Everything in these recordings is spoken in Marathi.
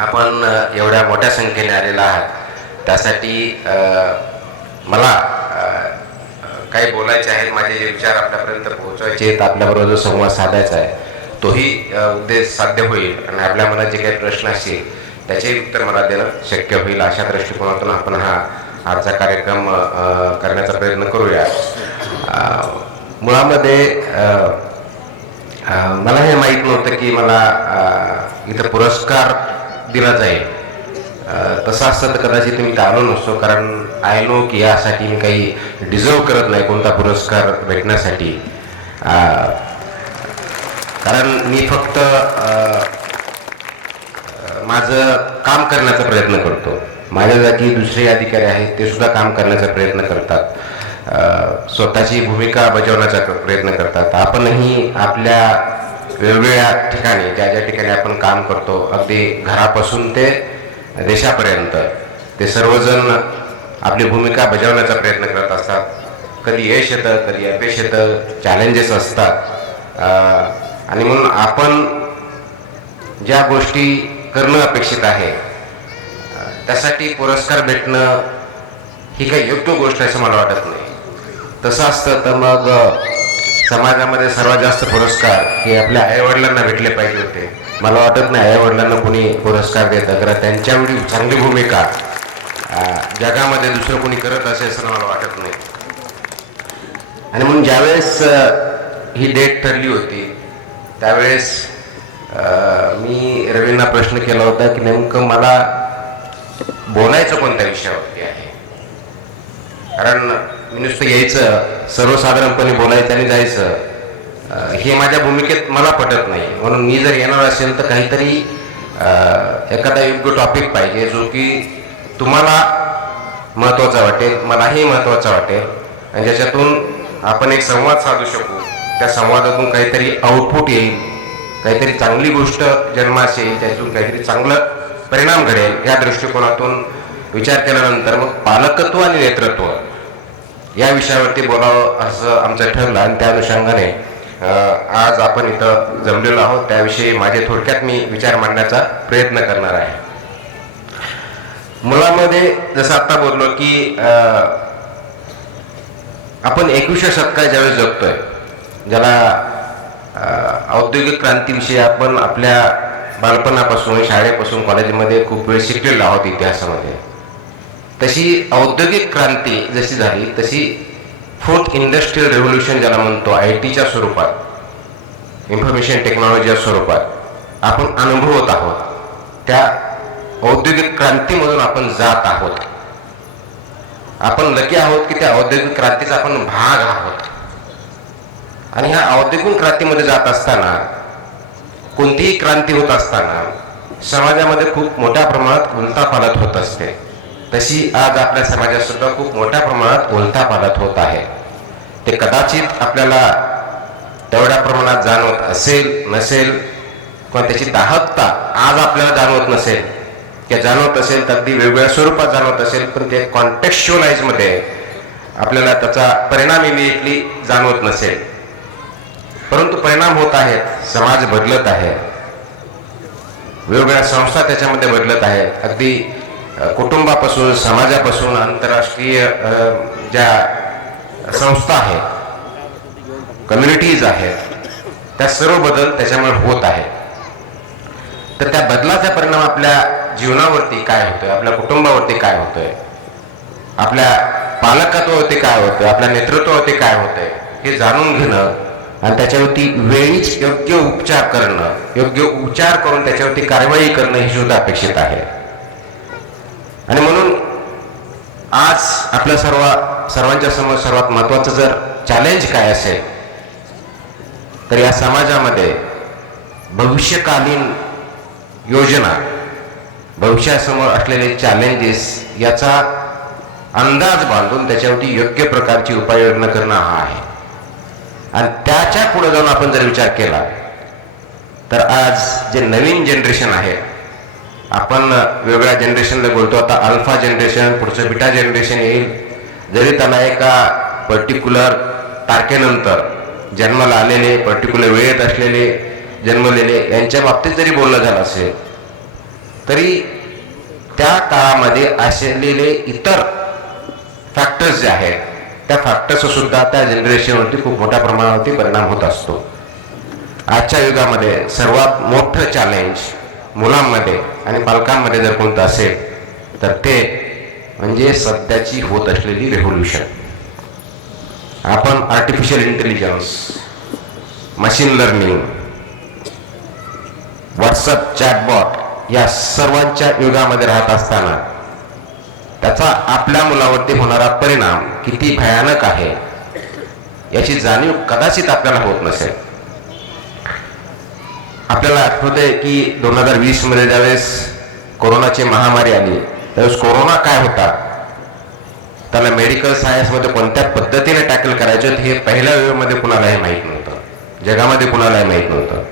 आपण एवढ्या मोठ्या संख्येने आलेला आहात त्यासाठी मला काही बोलायचे आहेत. माझे जे विचार आपल्यापर्यंत पोहोचवायचे आहेत, आपल्याबरोबर जो संवाद साधायचा आहे तोही उद्देश साध्य होईल आणि आपल्या मनात जे काही प्रश्न असतील त्याचे उत्तर मला देणं शक्य होईल. अशा दृष्टिकोनातून आपण आजचा कार्यक्रम करण्याचा प्रयत्न करूया. मुळामध्ये मला हे माहीत नव्हतं की मला इथं पुरस्कार दिला जाईल. तसं असतं तर कदाचित मी इथं आलो नसतो, कारण आय नो की यासाठी मी काही डिझर्व करत नाही कोणता पुरस्कार भेटण्यासाठी. कारण मी फक्त माझं काम करण्याचा प्रयत्न करतो. माझ्या जागी दुसरे अधिकारी आहेत, ते सुद्धा काम करण्याचा प्रयत्न करतात, स्वतःची भूमिका बजावण्याचा प्रयत्न करतात. आपणही आपल्या वेगवेगळ्या ठिकाणी ज्या ज्या ठिकाणी आपण काम करतो, अगदी घरापासून ते देशापर्यंत ते सर्वजण आपली भूमिका बजावण्याचा प्रयत्न करत असतात. कधी यश येतं, कधी अपयश येतं, चॅलेंजेस असतात. आणि म्हणून आपण ज्या गोष्टी करणं अपेक्षित आहे त्यासाठी पुरस्कार भेटणं ही काही योग्य गोष्ट आहे असं मला वाटत नाही. तसं असतं तर मग समाजामध्ये सर्वात जास्त पुरस्कार हे आपल्या आईवडिलांना भेटले पाहिजे होते. मला वाटत नाही आईवडिलांना कोणी पुरस्कार देतं, कारण त्यांच्याएवढी चांगली भूमिका जगामध्ये दुसरं कोणी करत असेल असं मला वाटत नाही. आणि म्हणून ज्यावेळेस ही डेट ठरली होती त्यावेळेस मी रवींना प्रश्न केला होता की नेमकं मला बोलायचं कोणत्या विषयावरती आहे. कारण मी नुसतं यायचं, सर्वसाधारणपणे बोलायचं आणि जायचं हे माझ्या भूमिकेत मला पटत नाही. म्हणून मी जर येणार असेल तर काहीतरी एखादा योग्य टॉपिक पाहिजे जो की तुम्हाला महत्त्वाचा वाटेल, मलाही महत्त्वाचा वाटेल, आणि ज्याच्यातून आपण एक संवाद साधू शकू. त्या संवादातून काहीतरी आउटपुट येईल, काहीतरी चांगली गोष्ट जन्मास येईल, त्यातून काहीतरी चांगलं परिणाम घडेल. या दृष्टिकोनातून विचार केल्यानंतर मग पालकत्व आणि नेतृत्व या विषयावरती बोलावं असं आमचं ठरलं. आणि त्या अनुषंगाने आज आपण इथं जमलेलो आहोत. त्याविषयी माझे थोडक्यात मी विचार मांडण्याचा प्रयत्न करणार आहे. मुलामध्ये जसं आत्ता बोललो की आपण 21व्या शतकात ज्यावेळेस जगतोय, ज्याला औद्योगिक क्रांतीविषयी आपण आपल्या बालपणापासून, शाळेपासून, कॉलेजमध्ये खूप वेळ शिकलेलो आहोत इतिहासामध्ये. तशी औद्योगिक क्रांती जशी झाली तशी फोर्थ इंडस्ट्रियल रेव्होल्यूशन ज्याला म्हणतो, IT च्या स्वरूपात, इन्फॉर्मेशन टेक्नॉलॉजीच्या स्वरूपात आपण अनुभवत आहोत. त्या औद्योगिक क्रांतीमधून आपण जात आहोत. आपण लकी आहोत की त्या औद्योगिक क्रांतीचा आपण भाग आहोत. आणि ह्या औद्योगिक क्रांतीमध्ये जात असताना, कोणतीही क्रांती होत असताना समाजामध्ये खूप मोठ्या प्रमाणात उलथापालथ होत असते. तशी आज आपल्या समाजात सुद्धा खूप मोठ्या प्रमाणात उलथापालथ होत आहे. ते कदाचित आपल्याला तेवढ्या प्रमाणात जाणवत असेल नसेल, किंवा त्याची दाहकता आज आपल्याला जाणवत नसेल, किंवा जाणवत असेल तर अगदी वेगवेगळ्या स्वरूपात जाणवत असेल, पण ते कॉन्टेक्स्च्युअलाइजमध्ये आपल्याला त्याचा परिणाम इमिडिएटली जाणवत नसेल. परंतु परिणाम होत आहेत. समाज बदलत आहे, वेगवेगळ्या संस्था त्याच्यामध्ये बदलत आहेत. अगदी कुटुंबापासून, समाजापासून, आंतरराष्ट्रीय ज्या संस्था आहेत, कम्युनिटीज आहेत, त्या सर्व बदल त्याच्यामुळे होत आहेत. तर त्या बदलाचा परिणाम आपल्या जीवनावरती काय होतोय, आपल्या कुटुंबावरती काय होतोय, आपल्या पालकत्वावरती काय होतंय, आपल्या नेतृत्वावरती काय होतंय हे जाणून घेणं आणि त्याच्यावरती वेळीच योग्य उपचार करणं, योग्य उपचार करून त्याच्यावरती कारवाई करणं ही सुद्धा अपेक्षित आहे. आणि म्हणून आज आपल्या सर्वांच्या समोर सर्वात महत्त्वाचं जर चॅलेंज काय असेल तर या समाजामध्ये भविष्यकालीन योजना, भविष्यासमोर असलेले चॅलेंजेस याचा अंदाज बांधून त्याच्यावरती योग्य प्रकारची उपाययोजना करणं हा आहे. आणि त्याच्या पुढे जाऊन आपण जर विचार केला तर आज जे नवीन जनरेशन आहे, आपण वेगळ्या जनरेशनला बोलतो, आता अल्फा जनरेशन, पुढचं बीटा जनरेशन येईल. जरी त्याला एका पर्टिक्युलर तारखेनंतर जन्माला आलेले, पर्टिक्युलर वेळेत असलेले, जन्मलेले यांच्या बाबतीत जरी बोलणं झालं असेल तरी त्या काळामध्ये असलेले इतर फॅक्टर्स जे आहेत त्या फॅक्टर्स सुद्धा त्या जनरेशनवरती खूप मोठ्या प्रमाणावरती परिणाम होत असतो. आजच्या युगामध्ये सर्वात मोठं चॅलेंज मुलांमध्ये आणि पालकांमध्ये जर कोणतं असेल तर ते म्हणजे सध्याची होत असलेली रेव्होल्युशन. आपण artificial intelligence, machine learning, WhatsApp, chatbot या सर्वांच्या युगामध्ये राहत असताना त्याचा आपल्या मुलावरती होणारा परिणाम किती भयानक आहे याची जाणीव कदाचित आपल्याला होत नसेल. आपल्याला आठवतंय की 2020 मध्ये ज्यावेळेस कोरोनाची महामारी आली त्यावेळेस कोरोना काय होता, त्याला मेडिकल सायन्समध्ये कोणत्या पद्धतीने टॅकल करायचं हे पहिल्या वेळेमध्ये कुणालाही माहीत नव्हतं, जगामध्ये कुणालाही माहीत नव्हतं.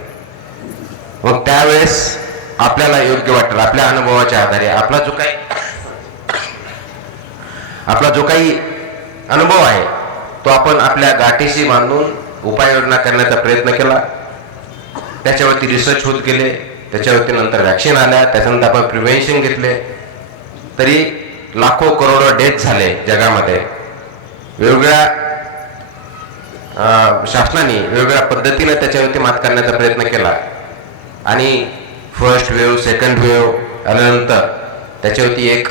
मग त्यावेळेस आपल्याला योग्य वाटलं आपल्या अनुभवाच्या आधारे आपला जो काही अनुभव आहे तो आपण आपल्या गाठीशी बांधून उपाययोजना करण्याचा प्रयत्न केला. त्याच्यावरती रिसर्च होत गेले, त्याच्यावरती नंतर वॅक्सिन आल्या, त्याच्यानंतर आपण प्रिव्हेन्शन घेतले. तरी लाखो करोडो डेथ झाले जगामध्ये. वेगवेगळ्या शासनाने वेगवेगळ्या पद्धतीने त्याच्यावरती मात करण्याचा प्रयत्न केला आणि फर्स्ट वेव्ह, सेकंड वेव्ह आल्यानंतर त्याच्यावरती एक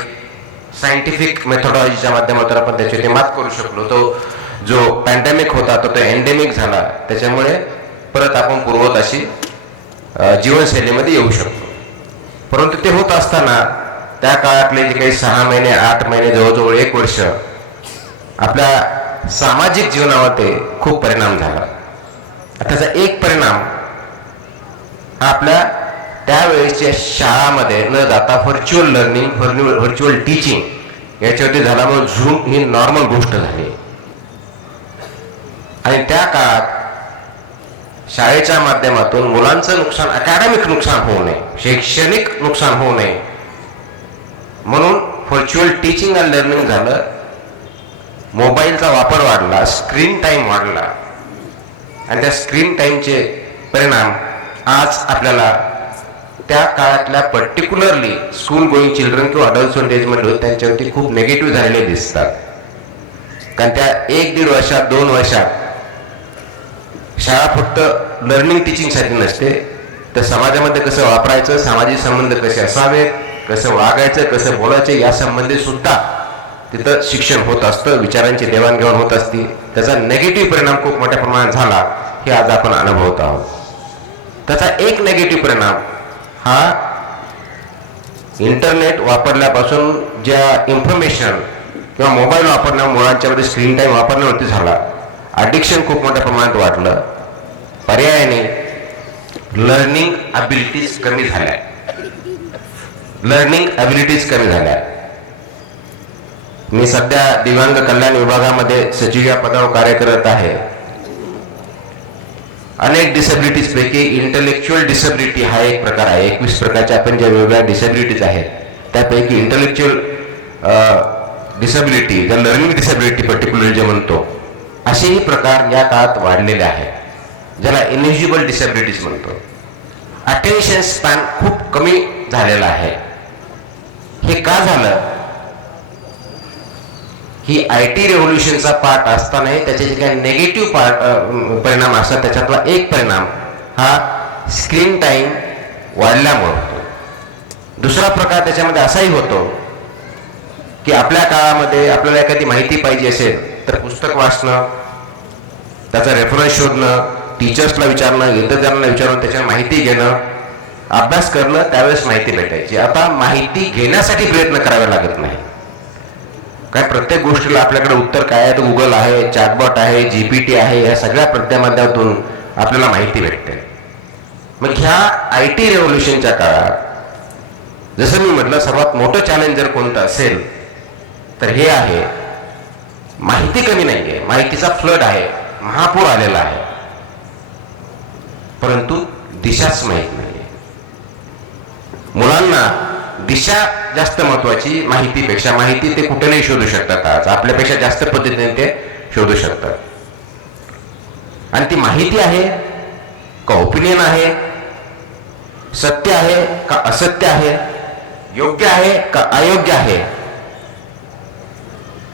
सायंटिफिक मेथॉडॉलॉजीच्या माध्यमातून आपण त्याच्यावरती मात करू शकलो. तो जो पॅन्डेमिक होता तो एंडेमिक झाला. त्याच्यामुळे परत आपण पूर्वत अशी जीवनशैलीमध्ये येऊ शकतो. परंतु ते होत असताना त्या काळातले जे काही 6 महिने 8 महिने जवळजवळ 1 वर्ष आपल्या सामाजिक जीवनावर खूप परिणाम झाला. त्याचा एक परिणाम हा आपल्या त्यावेळेसच्या शाळामध्ये न जाता व्हर्च्युअल लर्निंग, व्हर्च्युअल टीचिंग याच्यावरती झाला. म्हणून झूम ही नॉर्मल गोष्ट झाली आणि त्या काळात शाळेच्या माध्यमातून मुलांचं नुकसान, अकॅडमिक नुकसान होऊ नये, शैक्षणिक नुकसान होऊ नये म्हणून व्हर्च्युअल टीचिंग आणि लर्निंग झालं. मोबाईलचा वापर वाढला, स्क्रीन टाईम वाढला आणि त्या स्क्रीन टाईमचे परिणाम आज आपल्याला त्या काळातल्या पर्टिक्युलरली स्कूल गोईंग चिल्ड्रन किंवा अडल्ट एजमध्ये त्यांच्यावरती खूप निगेटिव्ह झालेले दिसतात. कारण त्या 1-1.5 वर्षात 2 वर्षात शाळा फक्त लर्निंग टीचिंगसाठी नसते, तर समाजामध्ये कसं वापरायचं, सामाजिक संबंध कसे असावेत, कसं वागायचं, कसं बोलायचं या संबंधी सुद्धा तिथं शिक्षण होत असतं, विचारांची देवाणघेवाण होत असते. त्याचा नेगेटिव्ह परिणाम खूप मोठ्या प्रमाणात झाला हे आज आपण अनुभवत आहोत. त्याचा एक नेगेटिव्ह परिणाम हा इंटरनेट वापरल्यापासून ज्या इन्फॉर्मेशन किंवा मोबाईल वापरण्यामुळे मुलांच्यामध्ये स्क्रीन टाईम वापरण्यावरती झाला. ॲडिक्शन खूप मोठ्या प्रमाणात वाढलं. पर्यायाने लर्निंग ॲबिलिटीज कमी झाल्या. मी सध्या दिव्यांग कल्याण विभागामध्ये सचिव या पदावर कार्य करत आहे. अनेक डिसेबिलिटीज पैकी इंटेलेक्च्युअल डिसेबिलिटी हा एक प्रकार आहे. 21 प्रकारच्या आपण ज्या वेगवेगळ्या डिसेबिलिटीज आहेत त्यापैकी इंटेलेक्च्युअल डिसेबिलिटी, ज्या लर्निंग डिसेबिलिटी पर्टिक्युलर जे म्हणतो, असेही प्रकार या काळात वाढलेले आहेत, ज्याला इनिजिबल डिसेबिलिटीज म्हणतो. अटेन्शन स्पॅन खूप कमी झालेला आहे. हे का झालं? ही IT रेव्होल्युशनचा पार्ट असतानाही त्याचे जे काही नेगेटिव्ह परिणाम असतात त्याच्यातला एक परिणाम हा स्क्रीन टाईम वाढल्यामुळे होतो. दुसरा प्रकार त्याच्यामध्ये असाही होतो की आपल्या काळामध्ये आपल्याला एखादी माहिती पाहिजे असेल तर पुस्तक वाचणं, त्याचा रेफरन्स शोधणं, टीचर्सला विचारणं, इतरांना विचारून त्याच्या माहिती घेणं, अभ्यास करणं, त्यावेळेस माहिती भेटायची. आता माहिती घेण्यासाठी प्रयत्न करावे लागत नाही. काय प्रत्येक गोष्टीला आपल्याकडे उत्तर काय आहे तर गुगल आहे, चॅटबॉट आहे, GPT आहे, या सगळ्या माध्यमातून आपल्याला माहिती भेटते. मग ह्या IT रेव्होल्युशनच्या काळात जसं मी म्हटलं सर्वात मोठं चॅलेंज जर कोणतं असेल तर हे आहे, माहिती कमी नाही आहे, माहितीचा फ्लड आहे, महापूर आलेला आहे, परंतु दिशाच माहीत नाही. मुलांना दिशा जास्त महत्वाची माहितीपेक्षा. माहिती ते कुठे नाही शोधू शकतात, आज आपल्यापेक्षा जास्त पद्धतीने ते शोधू शकतात. आणि ती माहिती आहे का ओपिनियन आहे, सत्य आहे का असत्य आहे, योग्य आहे का अयोग्य आहे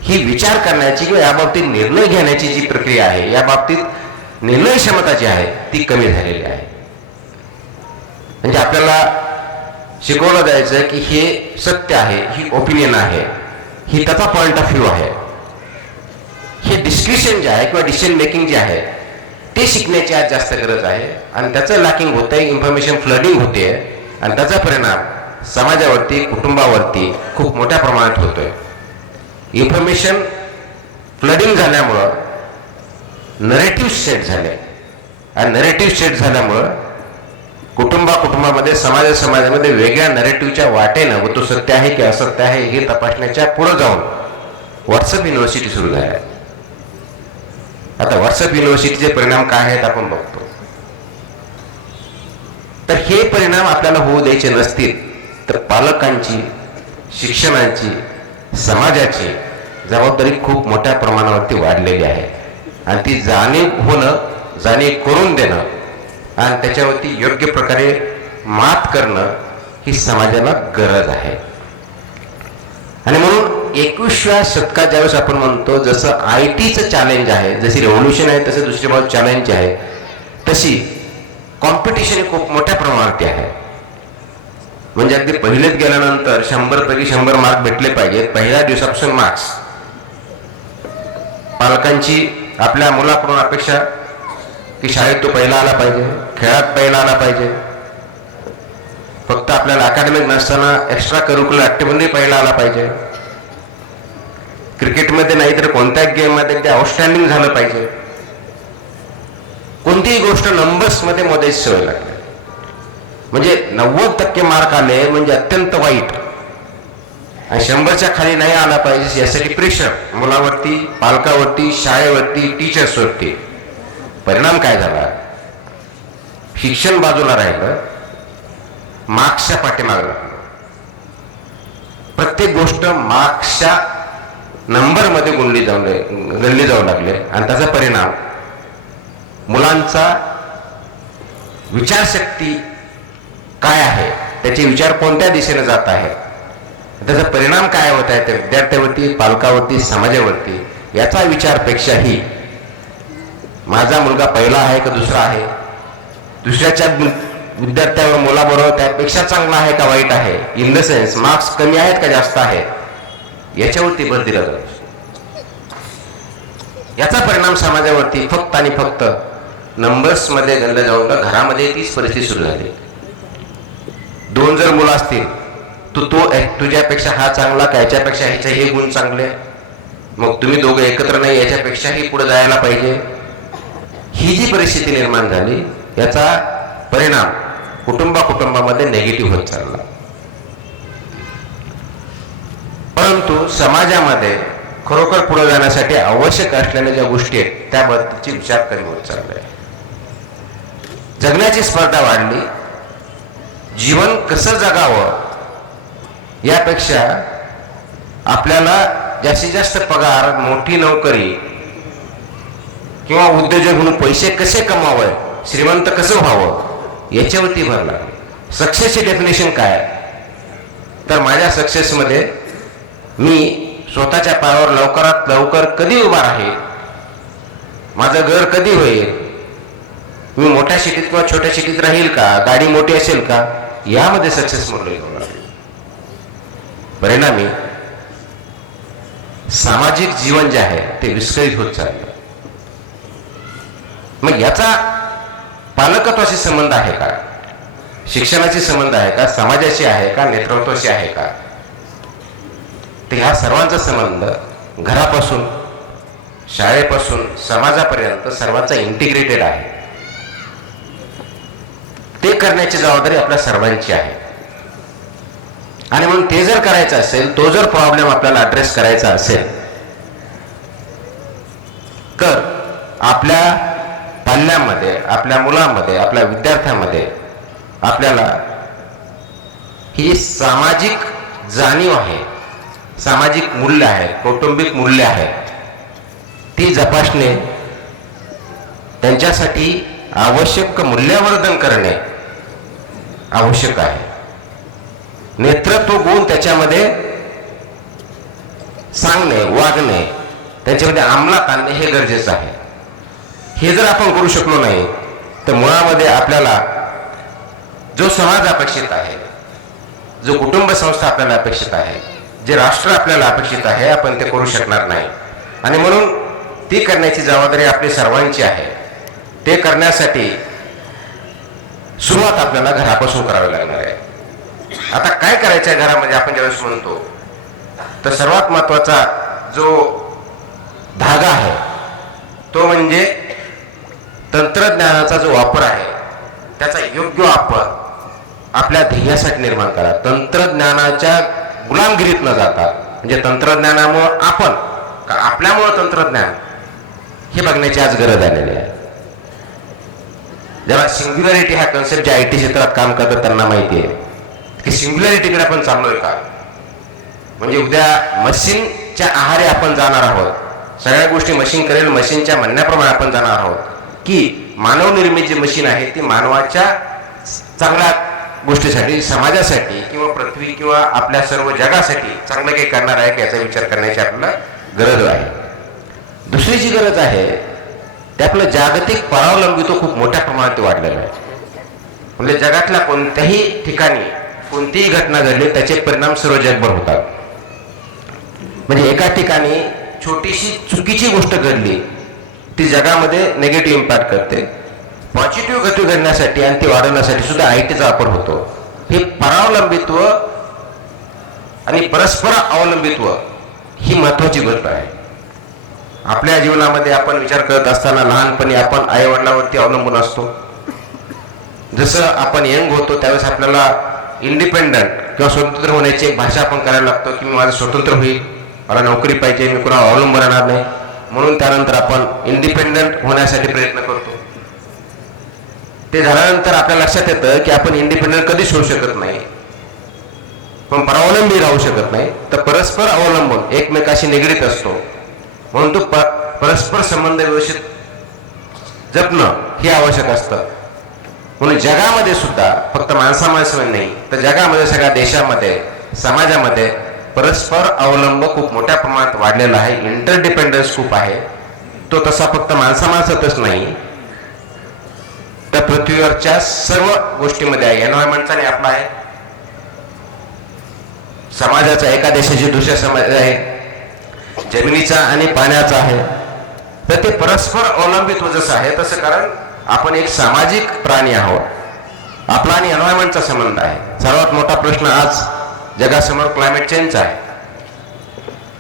ही विचार करण्याची किंवा याबाबतीत निर्णय घेण्याची जी प्रक्रिया आहे, या बाबतीत निर्णय क्षमता जी आहे ती कमी झालेली आहे. म्हणजे आपल्याला शिकवलं जायचं की हे सत्य आहे, ही ओपिनियन आहे, ही त्याचा पॉइंट ऑफ व्ह्यू आहे. हे डिस्कशन जे आहे किंवा डिसिजन मेकिंग जे आहे ते शिकण्याची आज जास्त गरज आहे. आणि त्याचं लॅकिंग होतंय, इन्फॉर्मेशन फ्लडिंग होते आणि त्याचा परिणाम समाजावरती, कुटुंबावरती खूप मोठ्या प्रमाणात होतोय. इन्फॉर्मेशन फ्लडिंग झाल्यामुळं नरेटिव्ह सेट झाले आणि नरेटिव्ह सेट झाल्यामुळं कुटुंबामध्ये, समाजामध्ये वेगळ्या नरेटिव्हच्या वाटेनं व तो सत्य आहे की असत्य आहे हे तपासण्याच्या पुढे जाऊन व्हॉट्सअप युनिव्हर्सिटी सुरू झाल्या. आता व्हॉट्सअप युनिव्हर्सिटीचे परिणाम काय आहेत आपण बघतो. तर हे परिणाम आपल्याला होऊ द्यायचे नसतील तर पालकांची, शिक्षणाची, समाजाची जबाबदारी खूप मोठ्या प्रमाणावरती वाढलेली आहे. आणि ती जाणीव होणं, जाणीव करून देणं आणि त्याच्यावरती योग्य प्रकारे मात करणं ही समाजाला गरज आहे. आणि म्हणून 21व्या शतकात ज्यावेळेस आपण म्हणतो जसं IT चॅलेंज आहे, जशी रेव्होल्युशन आहे तसं दुसरी बाजू चॅलेंज आहे, तशी कॉम्पिटिशन खूप मोठ्या प्रमाणावरती आहे. म्हणजे अगदी पहिलेच गेल्यानंतर 100 पैकी 100 मार्क भेटले पाहिजेत, पहिल्या दिवसापासून मार्क्स. पालकांची आपल्या मुलाकडून अपेक्षा की शाळेत तो पहिला आला पाहिजे, खेळात पहिला आला पाहिजे. फक्त आपल्याला अकॅडमिक नसताना एक्स्ट्रा करिक्युलर ऍक्टिव्हिटी पहिला आला पाहिजे. क्रिकेटमध्ये नाही तर कोणत्याही गेममध्ये ते आउटस्टँडिंग झालं पाहिजे. कोणतीही गोष्ट नंबर्समध्ये मोजायची सवय लागली. म्हणजे 90% मार्क आले म्हणजे अत्यंत वाईट, आणि 100च्या खाली नाही आला पाहिजे यासाठी प्रेशर मुलावरती, पालकावरती, शाळेवरती, टीचर्सवरती. परिणाम काय झाला? शिक्षण बाजूला राहिलं, मार्क्सच्या पाठीमागे लागलं. प्रत्येक गोष्ट मार्क्सच्या नंबरमध्ये गणली जाऊ लागले आणि त्याचा परिणाम मुलांचा विचारशक्ती काय आहे, त्याचे विचार कोणत्या दिशेने जात आहेत, त्याचा परिणाम काय होत आहे ते विद्यार्थ्यावरती, पालकावरती, समाजावरती, याचा विचारपेक्षाही माझा मुलगा पहिला आहे का दुसरा आहे, दुसऱ्याच्या विद्यार्थ्यावर मुलाबरोबर त्यापेक्षा चांगला आहे का वाईट आहे, इन द सेन्स मार्क्स कमी आहेत का जास्त आहेत, याच्यावरती भर दिला जातो. याचा परिणाम समाजावरती फक्त आणि फक्त नंबर्स मध्ये गणलं जाऊन घरामध्ये तीच परिस्थिती सुरू झाली. 2 जर मुलं असतील तो तुझ्यापेक्षा हा चांगला का याच्यापेक्षा ह्याचे हे गुण चांगले, मग तुम्ही दोघं एकत्र नाही याच्यापेक्षाही पुढे जायला पाहिजे. ही जी परिस्थिती निर्माण झाली याचा परिणाम कुटुंबामध्ये नेगेटिव्ह होत चालला. परंतु समाजामध्ये खरोखर पुढे जाण्यासाठी आवश्यक असलेल्या ज्या गोष्टी आहेत त्याबद्दलची विचार कमी होत चाललाय. जगण्याची स्पर्धा वाढली. जीवन कसं जगावं यापेक्षा आपल्याला जास्तीत जास्त पगार, मोठी नोकरी किंवा उद्योजक म्हणून पैसे कसे कमावे, श्रीमंत कसं व्हावं याच्यावरती भर लागला. सक्सेसची डेफिनेशन काय? तर माझ्या सक्सेसमध्ये मी स्वतःच्या पायावर लवकरात लवकर कधी उभा राहील, माझं घर कधी होईल, मी मोठ्या सिटीत किंवा छोट्या सिटीत राहील का, गाडी मोठी असेल का, यामध्ये सक्सेस म्हणलं. परिणामी सामाजिक जीवन जे आहे ते विस्कळीत होत चाललं. मग याचा पालकत्वाशी संबंध आहे का, शिक्षणाशी संबंध आहे का, समाजाशी आहे का, नेतृत्वाशी आहे का? तर ह्या सर्वांचा संबंध घरापासून, शाळेपासून, समाजापर्यंत सर्वांचा इंटिग्रेटेड आहे. ते करण्याची जबाबदारी आपल्या सर्वांची आहे. आणि म्हणून ते जर करायचं असेल, तो जर प्रॉब्लेम आपल्याला ऍड्रेस करायचा असेल, तर आपल्या पाल्यामध्ये, आपल्या मुलांमध्ये, आपल्या विद्यार्थ्यांमध्ये आपल्याला ही सामाजिक जाणीव आहे, सामाजिक मूल्य आहे, कौटुंबिक मूल्य आहे, ती जपासणे, त्यांच्यासाठी आवश्यक मूल्यवर्धन करणे आवश्यक आहे. नेतृत्व गुण त्याच्यामध्ये सांगणे, वागणे, त्यांच्यामध्ये अंमलात आणणे हे गरजेचं आहे. हे जर आपण करू शकलो नाही तर मुळामध्ये आपल्याला जो समाज अपेक्षित आहे, जो कुटुंब संस्था आपल्याला अपेक्षित आहे, जे राष्ट्र आपल्याला अपेक्षित आहे, आपण ते करू शकणार नाही. आणि म्हणून ती करण्याची जबाबदारी आपली सर्वांची आहे. ते करण्यासाठी सुरुवात आपल्याला घरापासून करावी लागणार आहे. आता काय करायचं आहे घरामध्ये आपण ज्यावेळेस म्हणतो, तर सर्वात महत्वाचा जो धागा आहे तो म्हणजे तंत्रज्ञानाचा जो वापर आहे त्याचा योग्य वापर आपल्या ध्येयासाठी निर्माण करा. तंत्रज्ञानाच्या गुलामगिरीत न जाता, म्हणजे तंत्रज्ञानामुळं आपण का आपल्यामुळं तंत्रज्ञान हे बघण्याची आज गरज आलेली आहे. ज्याला सिंग्युलॅरिटी हा कन्सेप्ट जे IT क्षेत्रात काम करतात त्यांना माहिती आहे की सिंग्युलॅरिटीकडे आपण चाललोय का. म्हणजे उद्या मशीनच्या आहारी आपण जाणार आहोत, सगळ्या गोष्टी मशीन करेल, मशीनच्या म्हणण्याप्रमाणे आपण जाणार आहोत, की मानवनिर्मित जी मशीन आहे ती मानवाच्या चांगल्या गोष्टीसाठी, समाजासाठी किंवा पृथ्वी किंवा आपल्या सर्व जगासाठी चांगलं काही करणार आहे की याचा विचार करण्याची आपल्याला गरज आहे. दुसरी जी गरज आहे ते आपलं जागतिक परावलंबित्व खूप मोठ्या प्रमाणात वाढलेलं आहे. म्हणजे जगातल्या कोणत्याही ठिकाणी कोणतीही घटना घडली त्याचे परिणाम सर्व जगभर होतात. म्हणजे एका ठिकाणी छोटीशी चुकीची गोष्ट घडली ती जगामध्ये निगेटिव्ह इम्पॅक्ट करते. पॉझिटिव्ह गती घडण्यासाठी आणि ती वाढवण्यासाठी सुद्धा IT चा वापर होतो. हे परावलंबित्व आणि परस्पर अवलंबित्व ही महत्वाची गोष्ट आहे. आपल्या जीवनामध्ये आपण विचार करत असताना लहानपणी आपण आई वडिलांवरती अवलंबून असतो. जसं आपण यंग होतो त्यावेळेस आपल्याला इंडिपेंडंट किंवा स्वतंत्र होण्याची एक भाषा आपण करायला लागतो की मी माझं स्वतंत्र होईल, मला नोकरी पाहिजे, मी कोणावर अवलंबून राहणार नाही. म्हणून त्यानंतर आपण इंडिपेंडंट होण्यासाठी प्रयत्न करतो. ते झाल्यानंतर आपल्या लक्षात येतं की आपण इंडिपेंडंट कधीच होऊ शकत नाही, पण परावलंबी राहू शकत नाही. तर परस्पर अवलंबून एकमेकाशी निगडीत असतो. म्हणून तो परस्पर संबंध व्यवस्थित जपणं हे आवश्यक असतं. म्हणून जगामध्ये सुद्धा फक्त माणसामाणसामध्ये नाही तर जगामध्ये सगळ्या देशामध्ये, समाजामध्ये परस्पर अवलंब खूप मोठ्या प्रमाणात वाढलेला आहे. इंटरडिपेंडन्स खूप आहे. तो तसा फक्त माणसामाणसातच नाही तर पृथ्वीवरच्या सर्व गोष्टीमध्ये आहे. एन्व्हायरमेंटचा आणि आपला आहे, समाजाचा, एका देशाची दुसऱ्या समाज आहे, जमिनीचा आणि पाण्याचा आहे. तर ते परस्पर अवलंबित्व जसं आहे तसं, कारण आपण एक सामाजिक प्राणी आहोत. आपला आणि एन्व्हायरमेंटचा संबंध आहे. सर्वात मोठा प्रश्न आज जगासमोर क्लायमेट चेंजचा आहे.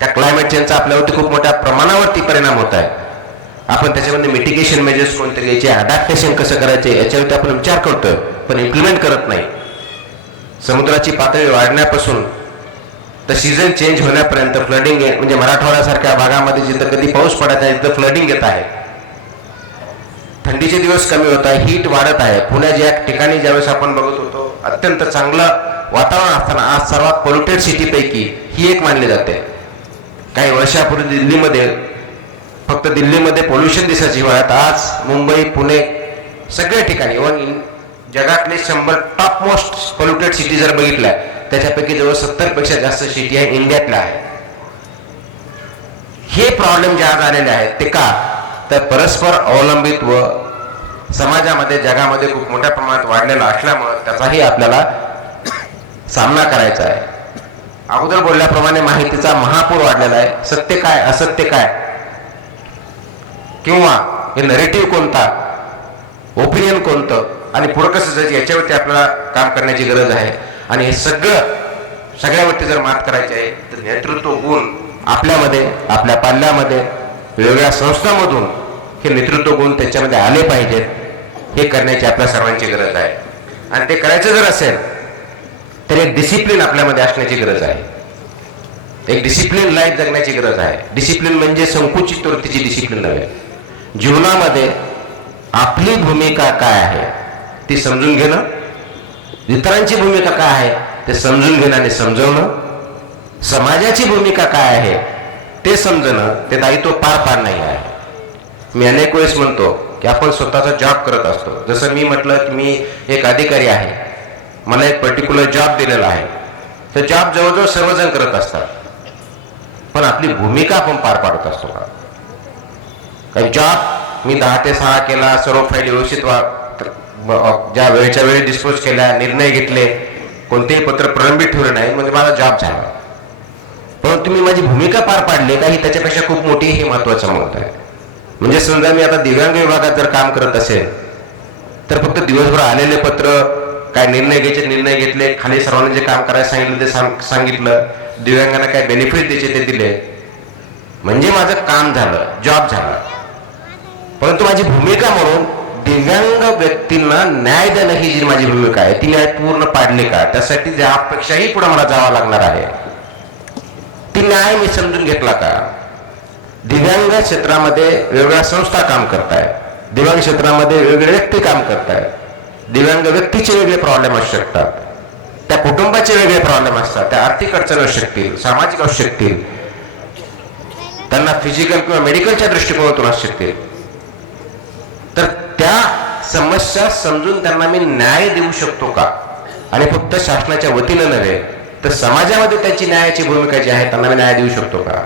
त्या क्लायमेट चेंजचा आपल्यावरती खूप मोठ्या प्रमाणावरती परिणाम होत आहे. आपण त्याच्यामध्ये मिटिगेशन मेजर्स कोणते घ्यायचे, अडॅप्टेशन कसं करायचे याच्यावरती आपण विचार करतोय पण इम्प्लिमेंट करत नाही. समुद्राची पातळी वाढण्यापासून तर सीझन चेंज होण्यापर्यंत फ्लडिंग, म्हणजे मराठवाड्यासारख्या भागामध्ये जिथं कधी पाऊस पडत आहे तिथं फ्लडिंग येत आहे. थंडीचे दिवस कमी होत आहे, हीट वाढत आहे. पुण्याच्या ठिकाणी ज्यावेळेस आपण बघत होतो अत्यंत चांगलं वातावरण असताना आज सर्वात पोल्युटेड सिटीपैकी ही एक मानली जाते. काही वर्षापूर्वी दिल्लीमध्ये, फक्त दिल्लीमध्ये पोल्युशन दिसायची हिवाळ्यात, आज मुंबई, पुणे सगळ्या ठिकाणी, इव्हन जगातले 100 टॉप मोस्ट पोल्युटेड सिटी जर बघितल्या त्याच्यापैकी जवळ 70पेक्षा जास्त सिटी आहे इंडियातल्या आहे. हे प्रॉब्लेम जे आज आलेले आहेत ते का, तर परस्पर अवलंबित्व समाजामध्ये, जगामध्ये खूप मोठ्या प्रमाणात वाढलेला असल्यामुळं त्याचाही आपल्याला सामना करायचा आहे. अगोदर बोलल्याप्रमाणे माहितीचा महापूर वाढलेला आहे. सत्य काय, असत्य काय, किंवा हे नरेटिव्ह कोणता, ओपिनियन कोणतं आणि पुढं कसं जायचं याच्यावरती आपल्याला काम करण्याची गरज आहे. आणि हे सगळ्यावरती जर मात करायची आहे तर नेतृत्व गुण आपल्यामध्ये, आपल्या पाल्यामध्ये, वेगवेगळ्या संस्थांमधून हे नेतृत्व गुण त्याच्यामध्ये आले पाहिजेत. हे करण्याची आपल्या सर्वांची गरज आहे. आणि ते करायचं जर असेल तर एक डिसिप्लिन आपल्यामध्ये असण्याची गरज आहे. एक डिसिप्लिन लाईफ जगण्याची गरज आहे. डिसिप्लिन म्हणजे संकुचित वृत्तीची डिसिप्लिन नव्हे. जीवनामध्ये आपली भूमिका काय आहे ती समजून घेणं, इतरांची भूमिका काय आहे ते समजून घेणं आणि समजवणं, समाजाची भूमिका काय आहे ते समजणं, ते दायित्व पार पाडणं आहे. मी अनेक वेळेस म्हणतो की आपण स्वतःचा जॉब करत असतो. जसं मी म्हटलं की मी एक अधिकारी आहे, मला एक पर्टिक्युलर जॉब दिलेला आहे. तर जॉब जवळजवळ सर्वजण करत असतात, पण आपली भूमिका आपण पार पाडत असतो का? काही जॉब मी 10 ते 6 केला, सर्व फाईल व्यवस्थित ज्या वेळेच्या वेळी डिस्पोज केल्या, निर्णय घेतले, कोणतेही पत्र प्रलंबित ठेवलं नाही, म्हणजे माझा जॉब झाला. परंतु मी माझी भूमिका पार पाडली का ही त्याच्यापेक्षा खूप मोठी, हे महत्वाचं मत आहे. म्हणजे समजा मी आता दिव्यांग विभागात जर काम करत असेल तर फक्त दिवसभर आलेले पत्र, काय निर्णय घ्यायचे निर्णय घेतले, खाली सर्वांनी जे काम करायला सांगितलं ते सांगितलं, दिव्यांगांना काय बेनिफिट द्यायचे ते दिले, म्हणजे माझं काम झालं, जॉब झाला. परंतु माझी भूमिका म्हणून दिव्यांग व्यक्तींना न्याय देणं ही जी माझी भूमिका आहे ती न्याय पूर्ण पाडली का? त्यासाठी ज्यापेक्षाही पुढे मला जावं लागणार आहे ती न्याय मी समजून घेतला का? दिव्यांग क्षेत्रामध्ये वेगवेगळ्या संस्था काम करतायत, दिव्यांग क्षेत्रामध्ये वेगवेगळे व्यक्ती काम करतायत, दिव्यांग व्यक्तीचे वेगळे प्रॉब्लेम असू शकतात, त्या कुटुंबाचे वेगळे प्रॉब्लेम असतात, त्या आर्थिक अडचणी असू शकतील, सामाजिक असू शकतील, त्यांना फिजिकल किंवा मेडिकलच्या दृष्टिकोनातून असू शकतील. तर त्या समस्या समजून त्यांना मी न्याय देऊ शकतो का? आणि फक्त शासनाच्या वतीनं नव्हे तर समाजामध्ये त्याची न्यायाची भूमिका जी आहे त्यांना मी न्याय देऊ शकतो का?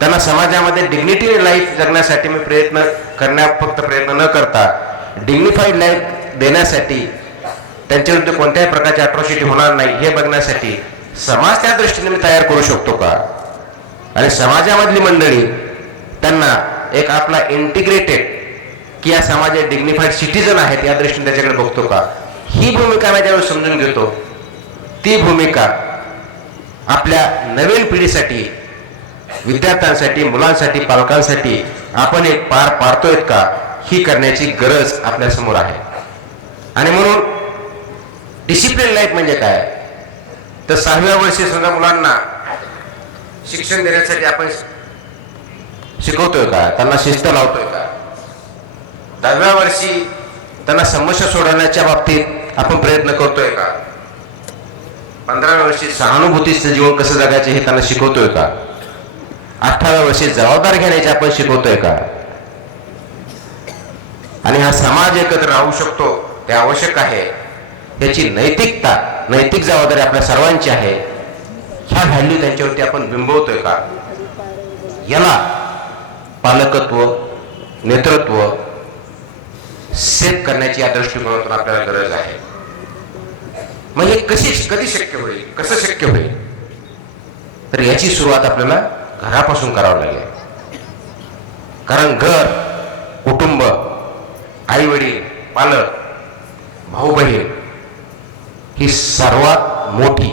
त्यांना समाजामध्ये डिग्निटी लाईफ जगण्यासाठी मी फक्त प्रयत्न न करता डिग्निफाईड लाईफ देण्यासाठी, त्यांच्याविरुद्ध कोणत्याही प्रकारची अट्रॉसिटी होणार नाही हे बघण्यासाठी समाज त्या दृष्टीने मी तयार करू शकतो का? आणि समाजामधली मंडळी त्यांना एक आपला इंटिग्रेटेड की या समाजात डिग्निफाईड सिटीजन आहेत या दृष्टीने त्याच्याकडे बघतो का? ही भूमिका मी ज्यावेळी समजून घेतो, ती भूमिका आपल्या नवीन पिढीसाठी, विद्यार्थ्यांसाठी, मुलांसाठी, पालकांसाठी आपण एक पार पाडतोय का ही करण्याची गरज आपल्या समोर आहे. आणि म्हणून डिसिप्लिन लाईफ म्हणजे काय? तर 6व्या वर्षी समजा मुलांना शिक्षण देण्यासाठी आपण शिकवतोय का? त्यांना शिस्त लावतोय का? 10व्या वर्षी त्यांना समस्या सोडवण्याच्या बाबतीत आपण प्रयत्न करतोय का? 15व्या वर्षी सहानुभूतीचं जीवन कसं जगायचे हे त्यांना शिकवतोय का? 18व्या वर्षी जबाबदार घेण्याचे आपण शिकवतोय का? आणि हा समाज एकत्र राहू शकतो ते आवश्यक आहे, याची नैतिक जबाबदारी आपल्या सर्वांची आहे, ह्या व्हॅल्यू त्यांच्यावरती आपण बिंबवतोय का? याला पालकत्व, नेतृत्व सेट करण्याची या दृष्टिकोनातून आपल्याला गरज आहे. मग हे कधी शक्य होईल, कसं शक्य होईल? तर याची सुरुवात आपल्याला घरापासून करावं लागेल. कारण घर, कुटुंब, आई वडील, पालक, भाऊ बहीण ही सर्वात मोठी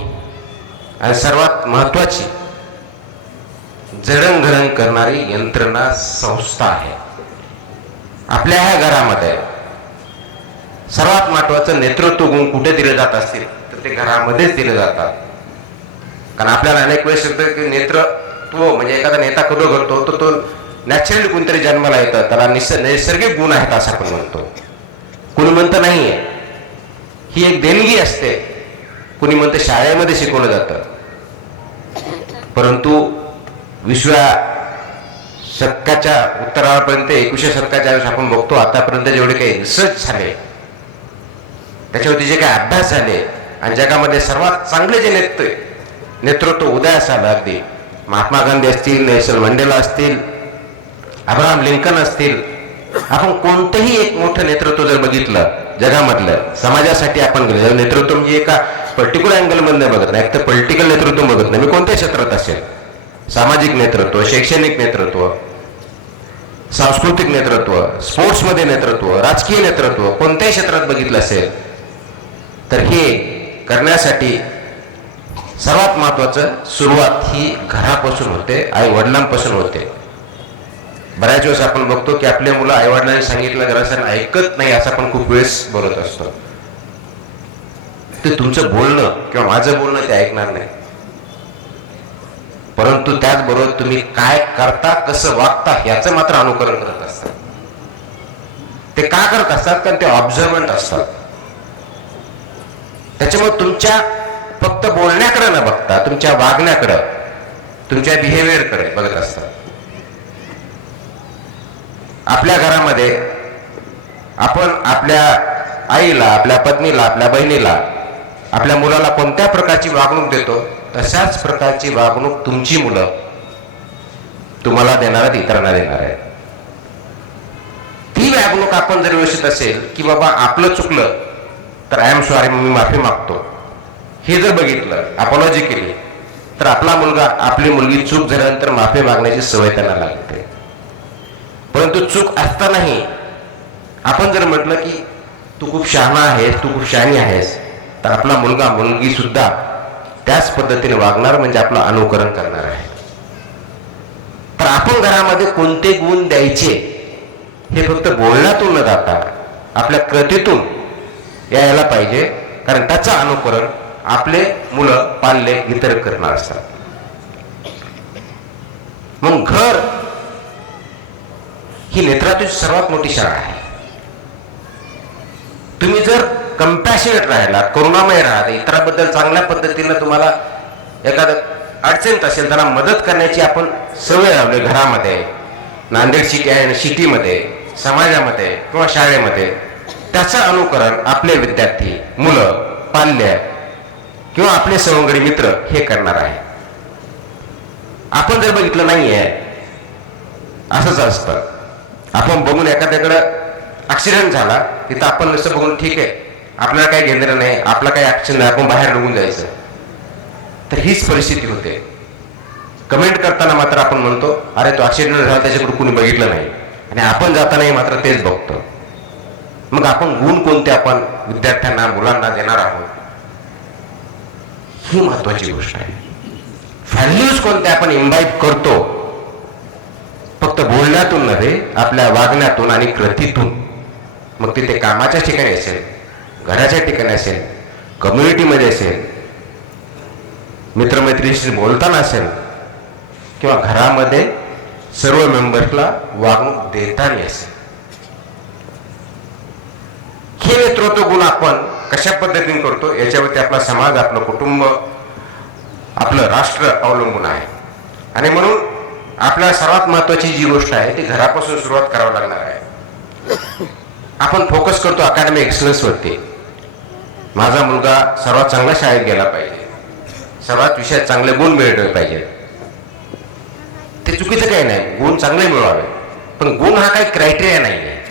आणि सर्वात महत्वाची जडणघडण करणारी यंत्रणा संस्था आहे. आपल्या ह्या घरामध्ये सर्वात महत्वाचं नेतृत्व गुण कुठे दिले जात असतील तर ते घरामध्येच दिले जातात. कारण आपल्याला अनेक वेळेस येतं की नेतृत्व म्हणजे एखादा नेता कधी घडतो तर तो नॅचरली कोणतरी जन्माला येतं, त्याला नैसर्गिक गुण आहेत असं आपण म्हणतो. कुणी म्हणतं नाहीये, ही एक देणगी असते. कुणी म्हणतं शाळेमध्ये शिकवलं जातं. परंतु 20व्या शतकाच्या उत्तरापर्यंत 21व्या शतकाच्या वेळेस आपण बघतो आतापर्यंत जेवढे काही रिसर्च झाले, त्याच्यावरती जे काही अभ्यास झाले आणि जगामध्ये सर्वात चांगले जे नेतृत्व उदयास आलं, अगदी महात्मा गांधी असतील, नेल्सन मंडेला असतील, अब्राहम लिंकन असतील, आपण कोणतंही एक मोठं नेतृत्व जर बघितलं जगामधलं, समाजासाठी आपण गेलं नेतृत्व म्हणजे एका पर्टिक्युलर अँगल मध्ये बघत नाही, एक तर पॉलिटिकल नेतृत्व बघत नाही, मी कोणत्या क्षेत्रात असेल, सामाजिक नेतृत्व, शैक्षणिक नेतृत्व, सांस्कृतिक नेतृत्व, स्पोर्ट्समध्ये नेतृत्व, राजकीय नेतृत्व, कोणत्याही क्षेत्रात बघितलं असेल तर हे करण्यासाठी सर्वात महत्वाचं सुरुवात ही घरापासून होते, आई वडिलांपासून होते. बऱ्याच वेळेस आपण बघतो की आपले मुलं आई वडिलांनी सांगितलं घरासाठी ऐकत नाही असं आपण खूप वेळेस बोलत असतो. ते तुमचं बोलणं किंवा माझं बोलणं ते ऐकणार नाही, परंतु त्याचबरोबर तुम्ही काय करता, कसं वागता याचं मात्र अनुकरण करत असतात. ते का करत असतात? कारण ते ऑब्झर्वंट असतात. त्याच्यामुळे तुमच्या फक्त बोलण्याकडे न बघता तुमच्या वागण्याकडे, तुमच्या बिहेवियरकडे बघत असतात. आपल्या घरामध्ये आपण आपल्या आईला, आपल्या पत्नीला, आपल्या बहिणीला आपल्या मुलाला कोणत्या प्रकारची वागणूक देतो तशाच प्रकारची वागणूक तुमची मुलं तुम्हाला देणार आहेत, इतरांना देणार आहेत. ती वागणूक आपण जर व्यवस्थित असेल की बाबा आपलं चुकलं तर आय एम सॉरी, मी माफी मागतो, हे जर बघितलं, अपॉलॉजी केली, तर आपला मुलगा आपली मुलगी चूक झाल्यानंतर माफी मागण्याची सवय त्यांना लागते. परंतु चूक असतानाही आपण जर म्हटलं की तू खूप शहाणा आहेस, तू खूप शहाणी आहेस, तर आपला मुलगा मुलगी सुद्धा त्याच पद्धतीने वागणार, म्हणजे आपलं अनुकरण करणार आहे. तर आपण घरामध्ये कोणते गुण द्यायचे हे फक्त बोलण्यातून न जाता आपल्या कृतीतून यायला पाहिजे, कारण त्याचं अनुकरण आपले मुलं पाल्य इतर करणार असतात. मग घर ही नेतृत्वाची सर्वात मोठी शाळा आहे. तुम्ही जर कंपॅशनेट राहिला, करुणामय राहिला, इतरांबद्दल चांगल्या पद्धतीनं तुम्हाला एखादं अडचणीत असेल त्यांना मदत करण्याची आपण सवय लावली घरामध्ये, नांदेड सिटी आहे, सिटीमध्ये, समाजामध्ये किंवा शाळेमध्ये, त्याचं अनुकरण आपले विद्यार्थी, मुलं, पाल्य किंवा आपले सवंगडी मित्र हे करणार आहे. आपण जर बघितलं नाहीये, असंच असतं. आपण बघून एखाद्याकडं ऍक्सिडेंट झाला तिथं आपण नुसतं बघून ठीक आहे, आपल्याला काही घेणं नाही, आपला काही ऍक्शन नाही, आपण बाहेर निघून जायचं. तर हीच परिस्थिती होते. कमेंट करताना मात्र आपण म्हणतो अरे तो ऍक्सिडेंट झाला, त्याच्याकडे कुणी बघितलं नाही, आणि आपण जातानाही मात्र तेच बघतो. मग आपण गुण कोणते आपण विद्यार्थ्यांना, मुलांना देणार आहोत, ही महत्वाची गोष्ट आहे. व्हॅल्यूज कोणते आपण इम्बाईब करतो, फक्त बोलण्यातून नव्हे, आपल्या वागण्यातून आणि कृतीतून. मग तिथे कामाच्या ठिकाणी असेल, घराच्या ठिकाणी असेल, कम्युनिटीमध्ये असेल, मित्रमैत्रिणीशी बोलताना असेल, किंवा घरामध्ये सर्व मेंबर्सला वागणूक देताना असेल. हे नेतृत्व गुण आपण कशा पद्धतीने करतो याच्यावरती आपला समाज, आपलं कुटुंब, आपलं राष्ट्र अवलंबून आहे. आणि म्हणून आपल्याला सर्वात महत्वाची जी गोष्ट आहे ती घरापासून सुरुवात करावी लागणार आहे. आपण फोकस करतो अकॅडमिक एक्सलन्स वरती. माझा मुलगा सर्वात चांगल्या शाळेत गेला पाहिजे, सर्वात विषयात चांगले गुण मिळवले पाहिजे. ते चुकीचं काही नाही, गुण चांगले मिळवावे, पण गुण हा काही क्रायटेरिया नाही आहे.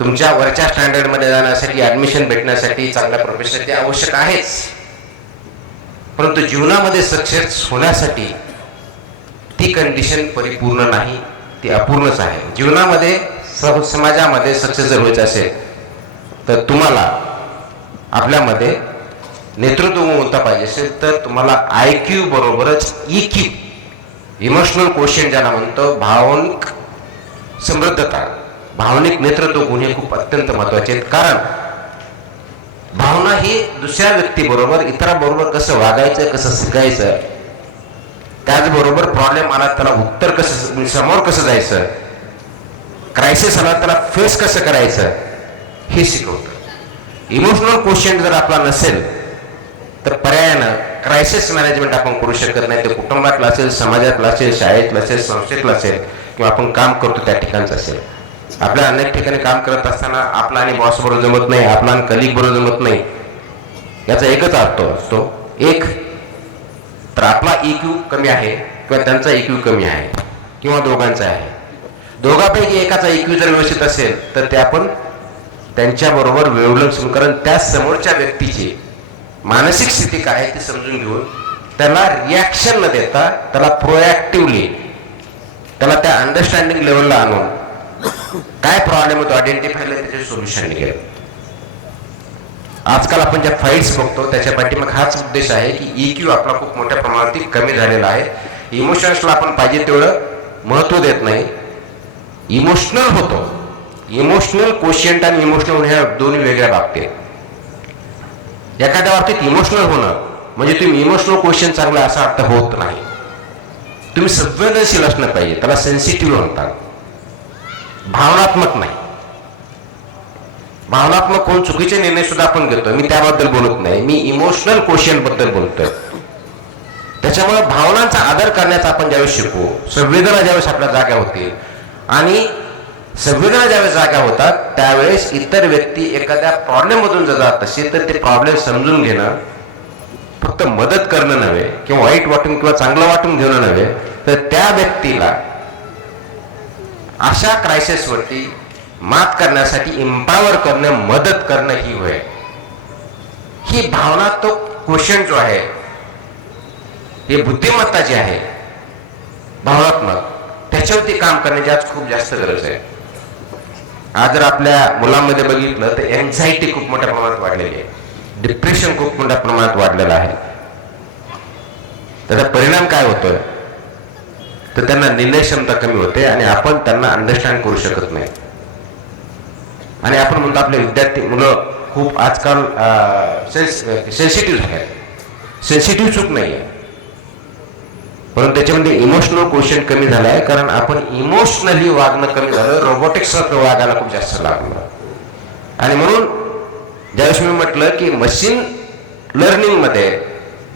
तुमच्या वरच्या स्टँडर्डमध्ये जाण्यासाठी, ऍडमिशन भेटण्यासाठी, चांगल्या प्रोफेशन ते आवश्यक आहेच. परंतु जीवनामध्ये सक्सेस होण्यासाठी ती कंडिशन परिपूर्ण नाही, ती अपूर्णच आहे. जीवनामध्ये समाजामध्ये सक्सेस जर व्हायचं असेल तर तुम्हाला आपल्यामध्ये नेतृत्व होता पाहिजे असेल तर तुम्हाला IQ बरोबरच EQ, इमोशनल क्वोशियंट ज्याला म्हणतो, भावनिक समृद्धता, भावनिक नेतृत्व गुण हे खूप अत्यंत महत्वाचे आहेत. कारण भावना ही दुसऱ्या व्यक्तीबरोबर, इतरांबरोबर कसं वागायचं, कसं शिकायचं, त्याचबरोबर प्रॉब्लेम आला त्याला उत्तर कसं, समोर कसं जायचं, क्रायसिस आला त्याला फेस कसं करायचं, हे शिकवतं. इमोशनल क्वोशियंट जर आपला नसेल तर पर्यायानं क्रायसिस मॅनेजमेंट आपण करू शकत नाही. ते कुटुंबातलं असेल, समाजातलं असेल, शाळेतलं असेल, संस्थेतलं असेल, किंवा आपण काम करतो त्या ठिकाणचं असेल. आपल्या अनेक ठिकाणी काम करत असताना आपला आणि बॉस बरोबर जमत नाही, आपला आणि कलिग बरोबर जमत नाही. याचा एकच अर्थ असतो, एक तर आपला EQ कमी आहे किंवा त्यांचा EQ कमी आहे, किंवा दोघांचा आहे. दोघांपैकी एकाचा EQ जर व्यवस्थित असेल तर ते आपण त्यांच्याबरोबर वेळोवेळी सुरू, कारण त्या समोरच्या व्यक्तीची मानसिक स्थिती काय आहे ती समजून घेऊन त्याला रिॲक्शन न देता त्याला प्रोएक्टिव्हली त्याला त्या अंडरस्टँडिंग लेवलला आणून काय प्रॉब्लेम होतो आयडेंटिफाय केलं, त्याचे सोल्युशन निघेल. आजकाल आपण ज्या फाईट्स बघतो त्याच्या पाठीमागे हाच उद्देश आहे की EQ आपला खूप मोठ्या प्रमाणात कमी झालेला आहे. इमोशन्सला आपण पाहिजे तेवढं महत्व देत नाही, इमोशनल होतो. इमोशनल क्वोशियंट आणि इमोशनल ह्या दोन्ही वेगळ्या बाबतीत. एखाद्या बाबतीत इमोशनल होणं म्हणजे तुम्ही इमोशनल क्वोशियंट चांगला असा अर्थ होत नाही. तुम्ही संवेदनशील असणं पाहिजे, त्याला सेन्सिटिव्ह म्हणतात, भावनात्मक नाही. भावनात्मक कोण चुकीचे निर्णय सुद्धा आपण घेतो, मी त्याबद्दल बोलत नाही, मी इमोशनल क्वोशियंट बद्दल बोलतोय. त्याच्यामुळे भावनांचा आदर करण्याचा आपण ज्यावेळेस शिकू, संवेदना ज्यावेळेस आपल्या जाग्या होतील आणि संवेदना ज्यावेळेस जागा होतात त्यावेळेस इतर व्यक्ती एखाद्या प्रॉब्लेममधून जर जात असेल तर ते प्रॉब्लेम समजून घेणं, फक्त मदत करणं नव्हे किंवा वाईट वाटून किंवा चांगलं वाटून घेणं नव्हे, तर त्या व्यक्तीला अशा क्रायसिसवरती मात करण्यासाठी एम्पावर करणं, मदत करणं ही होय. ही भावना, तो क्वेश्चन जो आहे, ही बुद्धिमत्ता जी आहे भावनात्मक, त्याच्यावरती काम करण्याची आज खूप जास्त गरज आहे. आज जर आपल्या मुलांमध्ये बघितलं तर एन्झायटी खूप मोठ्या प्रमाणात वाढलेली आहे, डिप्रेशन खूप मोठ्या प्रमाणात वाढलेलं आहे. त्याचा परिणाम काय होतोय तर त्यांना निर्णय क्षमता कमी होते आणि आपण त्यांना अंडरस्टँड करू शकत नाही. आणि आपण म्हणतो आपले विद्यार्थी मुलं खूप आजकाल सेन्सिटिव्ह झाले. सेन्सिटिव्ह चूक नाही आहे, परंतु त्याच्यामध्ये इमोशनल क्वेश्चन कमी झाला आहे, कारण आपण इमोशनली वागणं कमी झालं, रोबोटिक्ससारखं वागायला खूप जास्त लागलं. आणि म्हणून ज्यावेळेस मी म्हटलं की मशीन लर्निंगमध्ये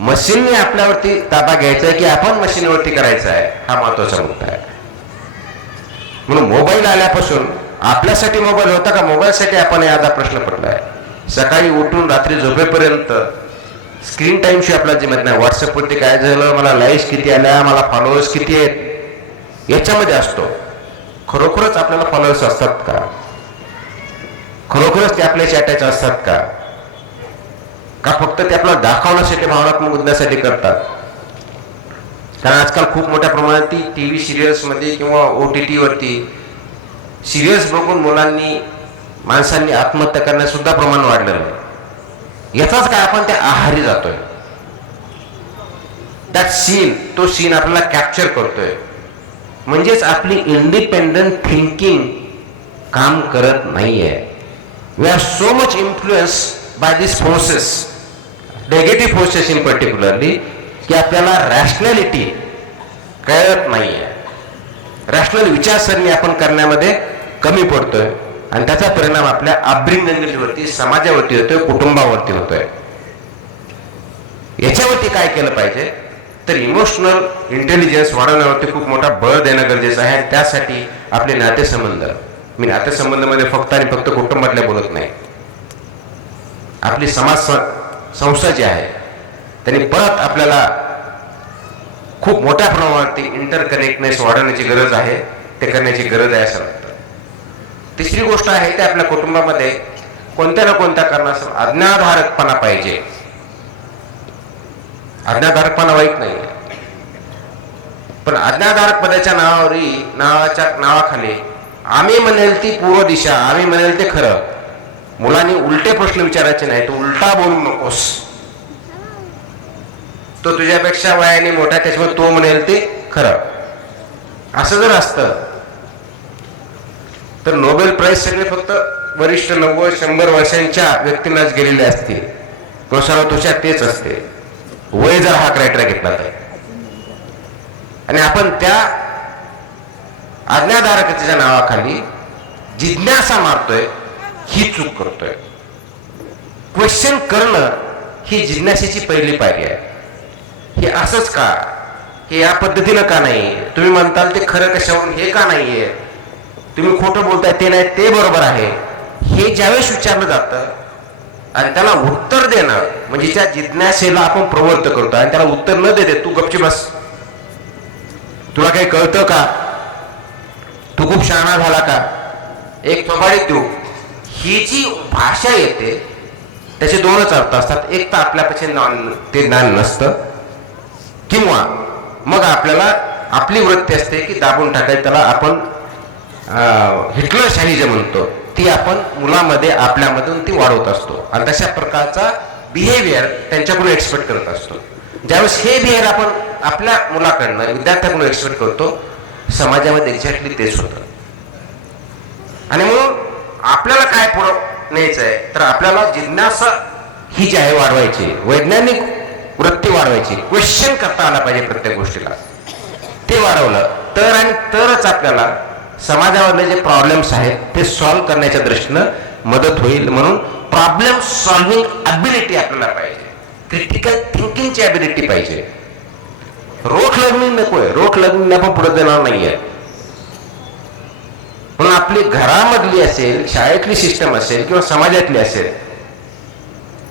मशीनने आपल्यावरती ताबा घ्यायचा आहे की आपण मशीनवरती करायचा आहे, हा महत्वाचा मुद्दा आहे. म्हणून मोबाईल आल्यापासून आपल्यासाठी मोबाईल होता का, मोबाईलसाठी आपण आज प्रश्न पडलाय. सकाळी उठून रात्री झोपेपर्यंत स्क्रीन टाइम शिवाय आपल्याला जमत नाही. व्हॉट्सअपवरती काय झालं, मला लाईक्स किती आल्या, मला फॉलोअर्स किती आहेत, याच्यामध्ये असतो. खरोखरच आपल्याला फॉलोअर्स असतात का, खरोखरच ते आपल्याशी अटॅच असतात का, का फक्त ते आपल्याला दाखवण्यासाठी, भावनात्मक मुद्द्यासाठी करतात. कारण आजकाल खूप मोठ्या प्रमाणात ती टीव्ही सिरियल्समध्ये किंवा OTT वरती सिरियल्स बघून मुलांनी, माणसांनी आत्महत्या करण्यास सुद्धा प्रमाण वाढलेलं आहे. याचाच काय आपण त्या आहारी जातोय. दॅट सीन, तो सीन आपल्याला कॅप्चर करतोय. म्हणजेच आपली इंडिपेंडंट थिंकिंग काम करत नाहीये. We are so much influence by this forces, negative forces in particularly, की आपल्याला रॅशनॅलिटी कळत नाहीये. रॅशनल विचारसरणी आपण करण्यामध्ये कमी पडतोय आणि त्याचा परिणाम आपल्या अपब्रिंगिंगवरती, समाजावरती होतोय, कुटुंबावरती होतोय. याच्यावरती काय केलं पाहिजे तर इमोशनल इंटेलिजन्स वाढवण्यावरती खूप मोठा बळ देणं गरजेचं आहे. त्यासाठी आपले नातेसंबंध, मी नातेसंबंधामध्ये फक्त आणि फक्त कुटुंबातल्या बोलत नाही, आपली समाज संस्था जी आहे त्यांनी परत आपल्याला खूप मोठ्या प्रमाणावरती इंटरकनेक्टनेस वाढवण्याची गरज आहे. ते करण्याची गरज आहे असं वाटतं. तिसरी गोष्ट आहे ते आपल्या कुटुंबामध्ये कोणत्या ना कोणत्या कारणास्तव आज्ञाधारकपणा पाहिजे. आज्ञाधारकपणा वाईट नाही, पण आज्ञाधारक पदाच्या नावाखाली आम्ही म्हणेल ती पूर्व दिशा, आम्ही म्हणेल ते खरं. मुलांनी उलटे प्रश्न विचारायचे नाही, तू उलटा बोलू नकोस, तो तुझ्यापेक्षा वयाने मोठा, त्याच्यामुळे तो म्हणेल ते खरं. असं जर असतं तर नोबेल प्राइज सगळे फक्त वरिष्ठ 90-100 वर्षांच्या व्यक्तींनाच गेलेले असतील, सर्वतोषात तेच असते, वय जर हा क्रायटेरिया घेतला तर. आणि आपण त्या आज्ञाधारकतेच्या नावाखाली जिज्ञासा मारतोय, ही चूक करतोय. क्वेश्चन करणं ही जिज्ञासेची पहिली पायरी आहे. हे असंच का, हे या पद्धतीनं का नाही, तुम्ही म्हणताल ते खरं कशावरून, हे का नाहीये, तुम्ही खोटं बोलताय ते नाही, ते बरोबर आहे, हे ज्यावेळेस विचारलं जातं आणि त्याला उत्तर देणं म्हणजे त्या जिज्ञासेला आपण प्रवृत्त करतो. आणि त्याला उत्तर न देते तू गपची बस, तुला काही कळतं का, तू खूप शहाणा झाला का, एक थोबाडीत देऊ, ही जी भाषा येते त्याचे दोनच अर्थ असतात. एक तर आपल्यापेक्षा ते ज्ञान नसतं, किंवा मग आपल्याला आपली वृत्ती असते की दाबून टाकायचं, त्याला आपण हिटलरशाही जे म्हणतो ती आपण मुलामध्ये, आपल्यामधून ती वाढवत असतो. आणि तशा प्रकारचा बिहेवियर त्यांच्याकडून एक्सपेक्ट करत असतो. ज्यावेळेस हे बिहेवियर आपण आपल्या मुलाकडनं, विद्यार्थ्याकडून एक्सपेक्ट करतो, समाजामध्ये एक्झॅक्टली तेच होतं. आणि म्हणून आपल्याला काय पुढं न्यायचं आहे तर आपल्याला जिज्ञासा ही जी आहे वाढवायची, वैज्ञानिक वृत्ती वाढवायची, क्वेश्चन करता आला पाहिजे प्रत्येक गोष्टीला. ते वाढवलं तर आणि तरच आपल्याला समाजामधले जे प्रॉब्लेम्स आहेत ते सॉल्व्ह करण्याच्या दृष्टीनं मदत होईल. म्हणून प्रॉब्लेम सॉल्व्हिंग ॲबिलिटी आपल्याला पाहिजे, क्रिटिकल थिंकिंगची ॲबिलिटी पाहिजे. रोख लर्निंग नकोय, रोख लर्निंग आपण पुढे देणार नाहीये, म्हणून आपली घरामधली असेल, शाळेतली सिस्टम असेल किंवा समाजातली असेल,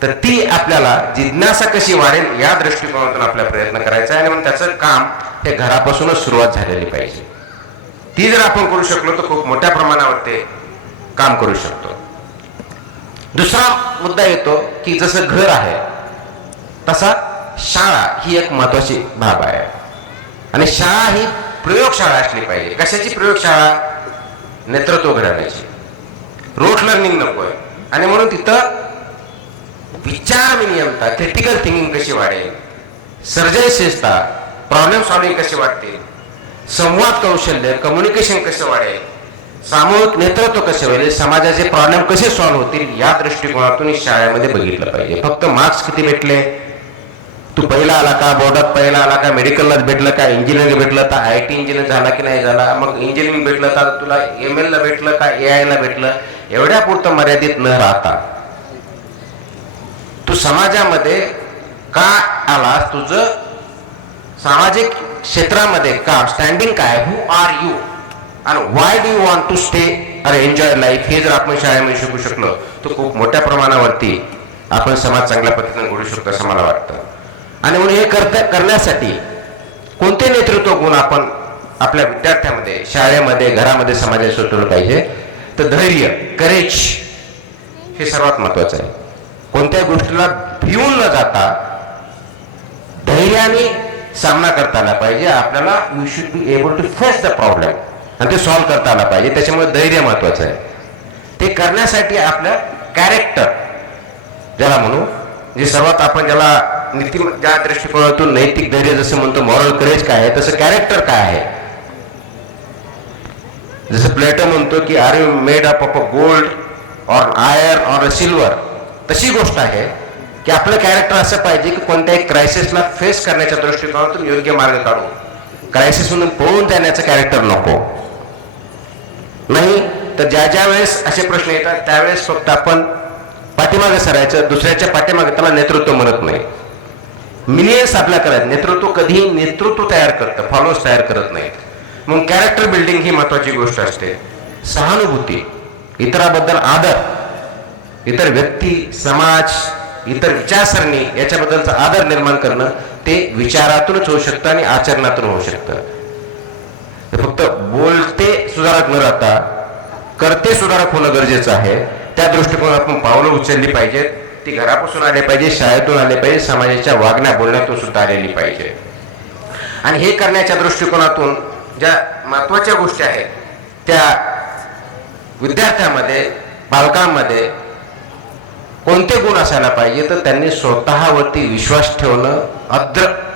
तर ती आपल्याला जिज्ञासा कशी वाढेल या दृष्टिकोनातून आपला प्रयत्न करायचा आहे. आणि म्हणून त्याचं काम हे घरापासूनच सुरुवात झालेली पाहिजे. ती जर आपण करू शकलो तर खूप मोठ्या प्रमाणावर ते काम करू शकतो. दुसरा मुद्दा येतो की जसं घर आहे तसा शाळा ही एक महत्वाची बाब आहे. आणि शाळा ही प्रयोगशाळा असली पाहिजे. कशाची प्रयोगशाळा? नेतृत्व घडवण्याची. रोट लर्निंग नको आहे. आणि म्हणून तिथं विचार विनिमयता, क्रिटिकल थिंकिंग कशी वाढेल, सर्जनशीलता, प्रॉब्लेम सॉल्विंग कसे वाढतील, संवाद कौशल्य, कम्युनिकेशन कसं वाढेल, सामूहिक नेतृत्व कसे होईल, समाजाचे प्रॉब्लेम कसे सॉल्व्ह होतील या दृष्टिकोनातून शाळेमध्ये बघितलं पाहिजे. फक्त मार्क्स किती भेटले, तू पहिला आला का, बोर्डात पहिला आला का, मेडिकललाच भेटलं का, इंजिनिअरिंग भेटलं तर IT इंजिनियर झाला की नाही झाला, मग इंजिनिअरिंग भेटलं तर तुला ML ला भेटलं का, AI ला भेटलं, एवढ्या पुरतं मर्यादित न राहता तू समाजामध्ये का आलास, तुझं सामाजिक क्षेत्रामध्ये का स्टँडिंग काय, हु आर यू आणि why do you want to stay or enjoy life, हे जर आपण शाळेमध्ये शिकू शकलो तर खूप मोठ्या प्रमाणावरती आपण समाज चांगल्या पद्धतीने घडू शकतो असं मला वाटतं. आणि म्हणून हे करण्यासाठी कोणते नेतृत्व गुण आपण आपल्या विद्यार्थ्यांमध्ये, शाळेमध्ये, घरामध्ये, समाजात सुचवलं पाहिजे? तर धैर्य, करेज हे सर्वात महत्वाचं आहे. कोणत्याही गोष्टीला भिवून न जाता धैर्याने सामना करता आला पाहिजे. आपल्याला you should be able to face the problem आणि ते सॉल्व्ह करता आला पाहिजे. त्याच्यामुळे धैर्य महत्वाचं आहे. ते करण्यासाठी आपलं कॅरेक्टर ज्याला म्हणू, जे सर्वात आपण ज्याला ज्या दृष्टिकोनातून नैतिक धैर्य जसं म्हणतो, मॉरल करेज काय आहे, तसं कॅरेक्टर काय आहे. जसं प्लेटो म्हणतो की are you made up of a gold or iron or a silver, तशी गोष्ट आहे की आपलं कॅरेक्टर असं पाहिजे की कोणत्याही क्रायसिसला फेस करण्याच्या दृष्टिकोनातून योग्य मार्ग काढू. क्रायसिस म्हणून पळून जाण्याचं कॅरेक्टर नको. नाही तर ज्या ज्या वेळेस असे प्रश्न येतात त्यावेळेस फक्त आपण पाठीमागे सरायचं, दुसऱ्याच्या पाठीमागे, त्याला नेतृत्व म्हणत नाही. मिलियन्स आपल्याकडे आहेत. नेतृत्व कधीही नेतृत्व तयार करतं, फॉलोअर्स तयार करत नाहीत. म्हणून कॅरेक्टर बिल्डिंग ही महत्वाची गोष्ट असते. सहानुभूती, इतराबद्दल आदर, इतर व्यक्ती, समाज, इतर विचारसरणी याच्याबद्दलचा आदर निर्माण करणं ते विचारातूनच होऊ शकतं आणि आचरणातून होऊ शकतं. फक्त बोलते सुधारक न राहता करते सुधारक होणं गरजेचं आहे. त्या दृष्टिकोनातून आपण पावलं उचलली पाहिजेत. ती घरापासून आले पाहिजे, शाळेतून आले पाहिजे, समाजाच्या वागण्या बोलण्यातून सुद्धा आलेली पाहिजे. आणि हे करण्याच्या दृष्टिकोनातून ज्या महत्वाच्या गोष्टी आहेत त्या विद्यार्थ्यांमध्ये, पालकांमध्ये कोणते गुण असायला पाहिजे, तर त्यांनी स्वतःवरती विश्वास ठेवणं,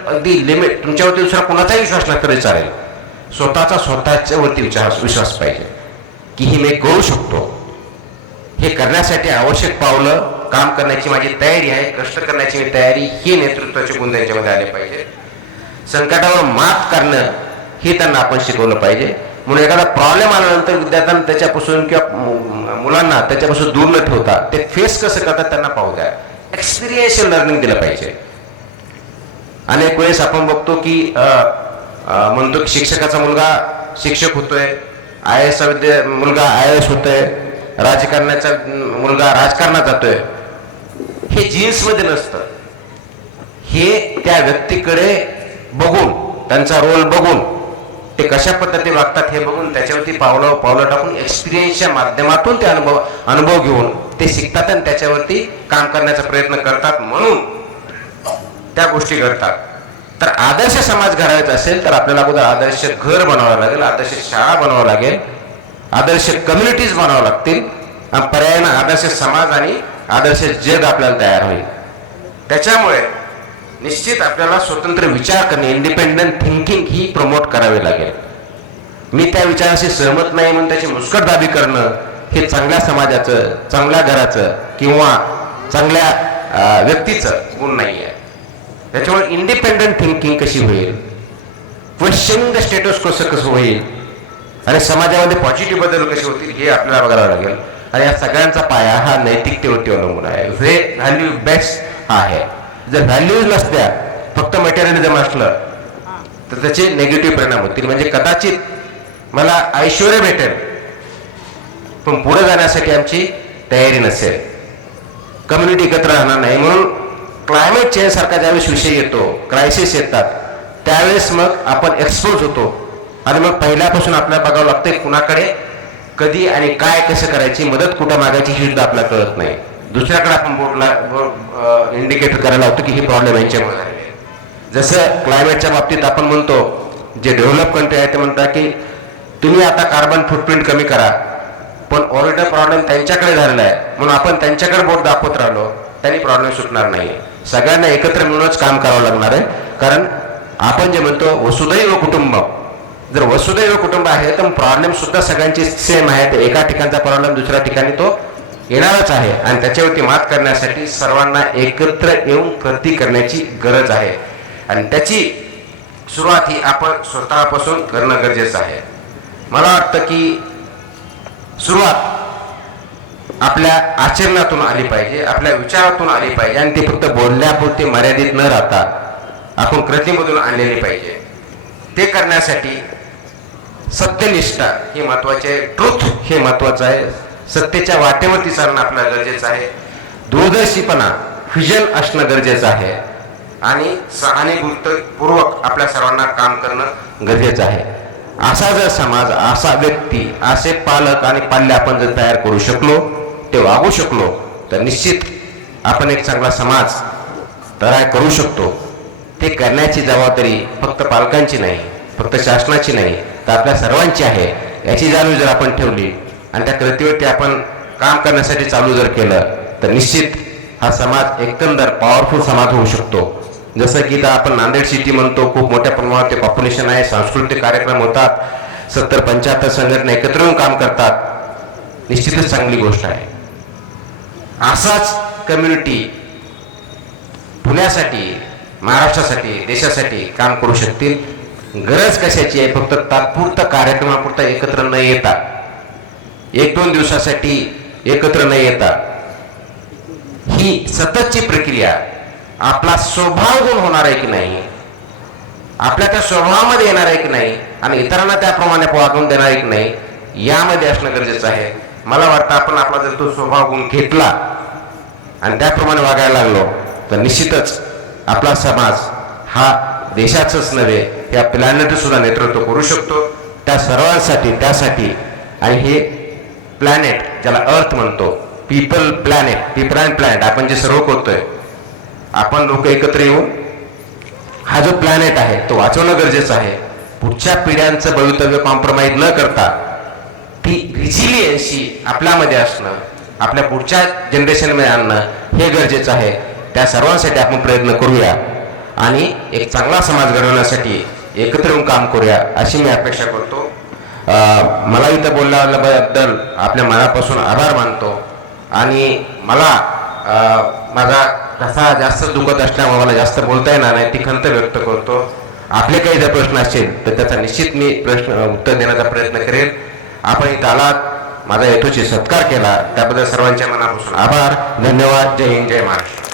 अगदी लिमिट, तुमच्यावरती दुसरा कोणाचाही विश्वास नसला तरी चालेल, स्वतःच्या वरती विश्वास पाहिजे की ही मी करू शकतो. हे करण्यासाठी आवश्यक पावलं, काम करण्याची माझी तयारी आहे, कष्ट करण्याची मी तयारी, हे नेतृत्वाचे गुण त्यांच्यामध्ये आले पाहिजे. संकटावर मात करणं हे त्यांना आपण शिकवलं पाहिजे. म्हणून एखादा प्रॉब्लेम आल्यानंतर विद्यार्थ्यांना त्याच्यापासून किंवा मुलांना त्याच्यापासून दूर न ठेवता ते फेस कसं करतात त्यांना पाहू द्या. एक्सपिरियन्शियल लर्निंग दिलं पाहिजे. अनेक वेळेस आपण बघतो की म्हणतो की शिक्षकाचा मुलगा शिक्षक होतोय, IAS मुलगा IAS होतोय, राजकारणाचा मुलगा राजकारणात जातोय. हे जीन्समध्ये नसतं. हे त्या व्यक्तीकडे बघून, त्यांचा रोल बघून, ते कशा पद्धतीने वागतात हे बघून त्याच्यावरती पावलं टाकून एक्सपिरियन्सच्या माध्यमातून ते अनुभव घेऊन ते शिकतात आणि त्याच्यावरती काम करण्याचा प्रयत्न करतात. म्हणून त्या गोष्टी घडतात. तर आदर्श समाज घडायचा असेल तर आपल्याला अगोदर आदर्श घर बनवावं लागेल, आदर्श शाळा बनवावं लागेल, आदर्श कम्युनिटीज बनावं लागतील, आणि पर्यायानं आदर्श समाज आणि आदर्श जग आपल्याला तयार होईल. त्याच्यामुळे निश्चित आपल्याला स्वतंत्र विचार करणे, इंडिपेंडंट थिंकिंग ही प्रमोट करावी लागेल. मी त्या विचाराशी सहमत नाही म्हणून त्याची मुस्कटदाबी करणं हे चांगल्या समाजाचं, चांगल्या घराचं किंवा चांगल्या व्यक्तीचं गुण नाही आहे. त्याच्यामुळे इंडिपेंडंट थिंकिंग कशी होईल, क्वेश्चनिंग द स्टेटस कसं होईल आणि समाजामध्ये पॉझिटिव्ह बदल कसे होतील हे आपल्याला बघावं लागेल. आणि या सगळ्यांचा पाया हा नैतिकतेवरती अवलंबून आहे. व्हॅल्यू बेस्ड हा आहे. जर व्हॅल्यूज नसत्या, फक्त मटेरियलिझम असलं तर त्याचे निगेटिव्ह परिणाम होतील. म्हणजे कदाचित मला ऐश्वर्य भेटेल पण पुढे जाण्यासाठी आमची तयारी नसेल, कम्युनिटी एकत्र राहणार नाही. म्हणून क्लायमेट चेंज सारखा ज्यावेळेस विषय येतो, क्रायसिस येतात, त्यावेळेस मग आपण एक्सपोज होतो आणि मग पहिल्यापासून आपल्याला बघावं लागतंय कुणाकडे कधी आणि काय कसं करायची, मदत कुठं मागायची ही सुद्धा आपल्याला कळत नाही. दुसऱ्याकडे आपण बोर्डला इंडिकेट करायला होतं की हे प्रॉब्लेम यांच्यामुळे झाले. जसं क्लायमेटच्या बाबतीत आपण म्हणतो, जे डेव्हलप कंट्री आहे ते म्हणतात की तुम्ही आता कार्बन फुटप्रिंट कमी करा, पण ऑलरेडी प्रॉब्लेम त्यांच्याकडे झालेला आहे म्हणून आपण त्यांच्याकडे बोट दाखवत राहिलो त्यांनी प्रॉब्लेम सुटणार नाही. सगळ्यांना एकत्र मिळूनच काम करावं लागणार आहे. कारण आपण जे म्हणतो वसुधैव कुटुंबम, जर वसुधैव कुटुंब आहे तर प्रॉब्लेम सुद्धा सगळ्यांची सेम आहे. तर एका ठिकाणचा प्रॉब्लेम दुसऱ्या ठिकाणी तो येणारच आहे आणि त्याच्यावरती मात करण्यासाठी सर्वांना एकत्र येऊन कृती करण्याची गरज आहे आणि त्याची सुरुवात ही आपण स्वतःपासून करणं गरजेचं आहे. मला वाटतं की सुरुवात आपल्या आचरणातून आली पाहिजे, आपल्या विचारातून आली पाहिजे आणि ते फक्त बोलण्यापुरते मर्यादित न राहता आपण कृतीमधून आणलेली पाहिजे. ते करण्यासाठी सत्यनिष्ठा हे महत्वाचे आहे, ट्रुथ हे महत्वाचं आहे, सत्तेच्या वाटेवरती चालणं आपल्याला गरजेचं आहे, दूरदर्शीपणा व्हिजन असणं गरजेचं आहे आणि सहानुभूतीपूर्वक आपल्या सर्वांना काम करणं गरजेचं आहे. असा जर समाज, असा व्यक्ती, असे पालक आणि पाल्य आपण जर तयार करू शकलो, ते वागू शकलो तर निश्चित आपण एक चांगला समाज तयार करू शकतो. ते करण्याची जबाबदारी फक्त पालकांची नाही, फक्त शासनाची नाही, तर आपल्या सर्वांची आहे. याची जाणीव जर आपण ठेवली आणि त्या कृतीवरती आपण काम करण्यासाठी चालू जर केलं तर निश्चित हा समाज एकंदर पॉवरफुल समाज होऊ शकतो. जसं की आता आपण नांदेड सिटी म्हणतो, खूप मोठ्या प्रमाणात ते पॉप्युलेशन आहे, सांस्कृतिक कार्यक्रम होतात, 70-75 संघटना एकत्र येऊन काम करतात, निश्चितच चांगली गोष्ट आहे. असाच कम्युनिटी पुण्यासाठी, महाराष्ट्रासाठी, देशासाठी काम करू शकतील. गरज कशाची आहे? फक्त तात्पुरता कार्यक्रमापुरता एकत्र न येता, 1-2 दिवसासाठी एकत्र न येता, ही सततची प्रक्रिया आपला स्वभाव गुण होणार आहे की नाही, आपल्या त्या स्वभावामध्ये येणार आहे की नाही आणि इतरांना त्याप्रमाणे वागून देणार आहे की नाही, यामध्ये असणं गरजेचं आहे. मला वाटतं आपण आपला जर तो स्वभाव गुण घेतला आणि त्याप्रमाणे वागायला लागलो तर निश्चितच आपला समाज हा देशाचंच नव्हे या प्लॅनेटचं सुद्धा नेतृत्व करू शकतो. त्या सर्वांसाठी, त्यासाठी आणि हे प्लॅनेट ज्याला अर्थ म्हणतो, people planet, people and planet, आपण जे सर्व करतोय, आपण लोक एकत्र येऊन हा जो प्लॅनेट आहे तो वाचवणं गरजेचं आहे. पुढच्या पिढ्यांचं भवितव्य कॉम्प्रोमाइज न करता ती रिझिलियन्सी आपल्यामध्ये असणं, आपल्या पुढच्या जनरेशनमध्ये आणणं हे गरजेचं आहे. त्या सर्वांसाठी आपण प्रयत्न करूया आणि एक चांगला समाज घडवण्यासाठी एकत्र येऊन काम करूया अशी मी अपेक्षा करतो. मला इथं बोलल्याबद्दल आपल्या मनापासून आभार मानतो आणि मला माझा घसा जास्त दुखत असल्यामुळे मला जास्त बोलता येणार नाही, ती खंत व्यक्त करतो. आपले काही जर प्रश्न असतील तर त्याचा निश्चित मी उत्तर देण्याचा प्रयत्न करेन. आपण इथं आलात, माझा हेतूची सत्कार केला त्याबद्दल सर्वांच्या मनापासून आभार. धन्यवाद. जय हिंद, जय महाराष्ट्र.